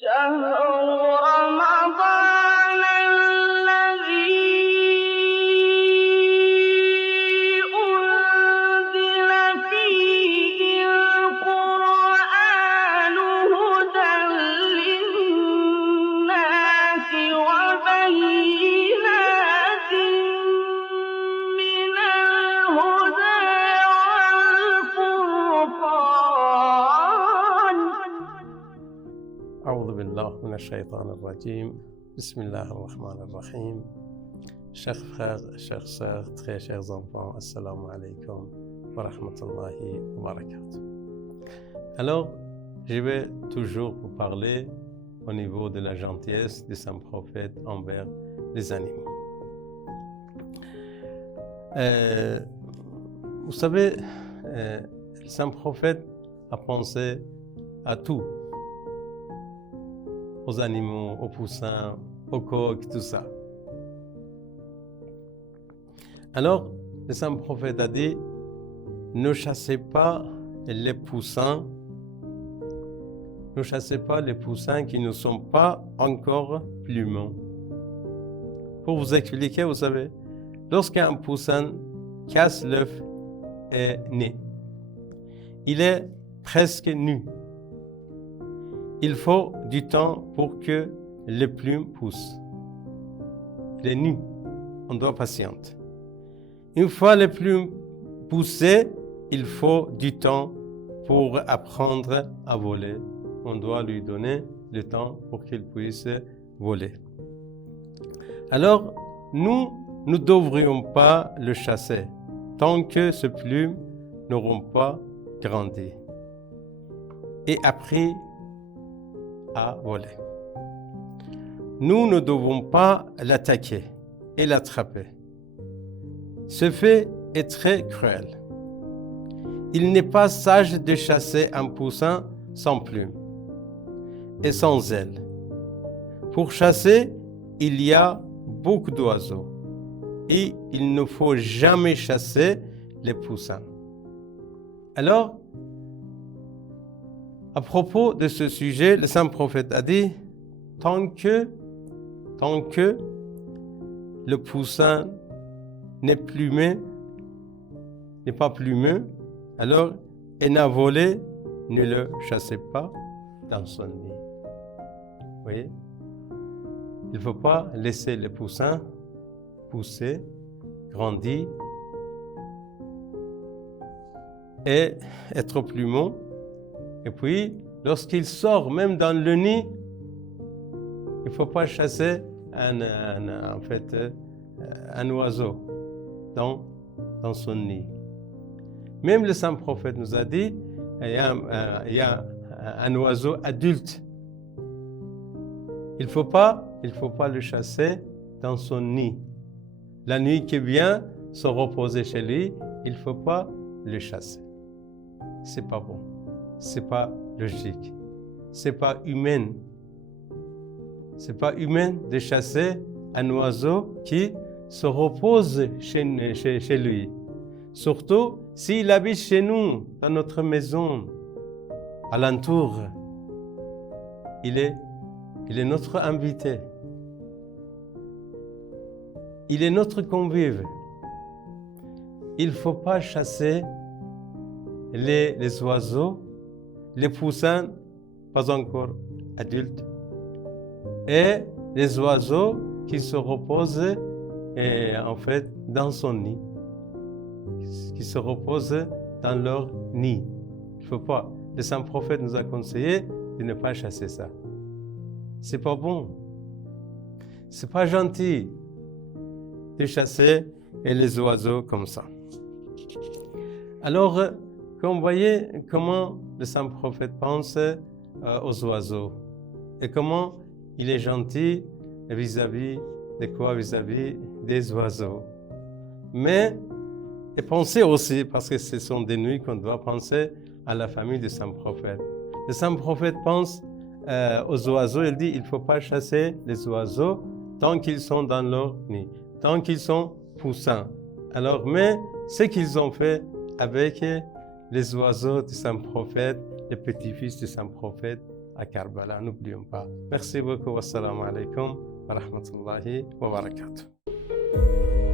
شهر رمضان الذي أنزل فيه القرآن هدى للناس وبينات من الهدى والفرقان. أعوذ بالله من الشيطان الرجيم. بسم الله الرحمن الرحيم. Chers frères, chères sœurs, très chers enfants, assalamu alaikum wa rahmatullahi wa barakatuh. Alors, je vais toujours vous parler au niveau de la gentillesse du saint prophète envers les animaux. Vous savez, le saint prophète a pensé à tout. Aux animaux, aux poussins, aux coqs, tout ça. Alors, le saint prophète a dit, ne chassez pas les poussins, ne chassez pas les poussins qui ne sont pas encore plumeux. Pour vous expliquer, vous savez, lorsqu'un poussin casse l'œuf et naît, il est presque nu. Il faut du temps pour que les plumes poussent. Il est nu, on doit patienter. Une fois les plumes poussées, il faut du temps pour apprendre à voler. On doit lui donner le temps pour qu'il puisse voler. Alors, nous ne devrions pas le chasser tant que ces plumes n'auront pas grandi et appris à voler. Nous ne devons pas l'attaquer et l'attraper. Ce fait est très cruel. Il n'est pas sage de chasser un poussin sans plumes et sans ailes. Pour chasser, il y a beaucoup d'oiseaux et il ne faut jamais chasser les poussins. Alors, à propos de ce sujet, le saint prophète a dit, tant que le poussin n'est pas plumé, alors et n'a volé, ne le chassez pas dans son nid. Vous voyez? Il ne faut pas laisser le poussin pousser, grandir et être plumeux. Et puis, lorsqu'il sort, même dans le nid, il ne faut pas chasser un oiseau dans son nid. Même le saint prophète nous a dit, il y a un oiseau adulte. Il ne faut pas le chasser dans son nid. La nuit qui vient se reposer chez lui, il ne faut pas le chasser. C'est pas bon. C'est pas logique, c'est pas humain. C'est pas humain de chasser un oiseau qui se repose chez lui. Surtout s'il habite chez nous, dans notre maison, alentour. Il est notre invité. Il est notre convive. Il ne faut pas chasser les oiseaux, les poussins, pas encore adultes, et les oiseaux qui se reposent dans son nid, qui se reposent dans leur nid. Il ne faut pas. Le saint prophète nous a conseillé de ne pas chasser ça. C'est pas bon. C'est pas gentil de chasser les oiseaux comme ça. Alors, comme vous voyez comment le saint prophète pense aux oiseaux et comment il est gentil vis-à-vis de quoi? Vis-à-vis des oiseaux. Mais, et pensez aussi, parce que ce sont des nuits qu'on doit penser à la famille du saint prophète. Le saint prophète pense aux oiseaux, il dit il ne faut pas chasser les oiseaux tant qu'ils sont dans leur nid, tant qu'ils sont poussins. Alors, mais ce qu'ils ont fait avec les oiseaux du saint prophète, les petits-fils du saint prophète, à Karbala, n'oublions pas. Merci beaucoup, wassalamu alaikum wa rahmatullahi wa barakatuh.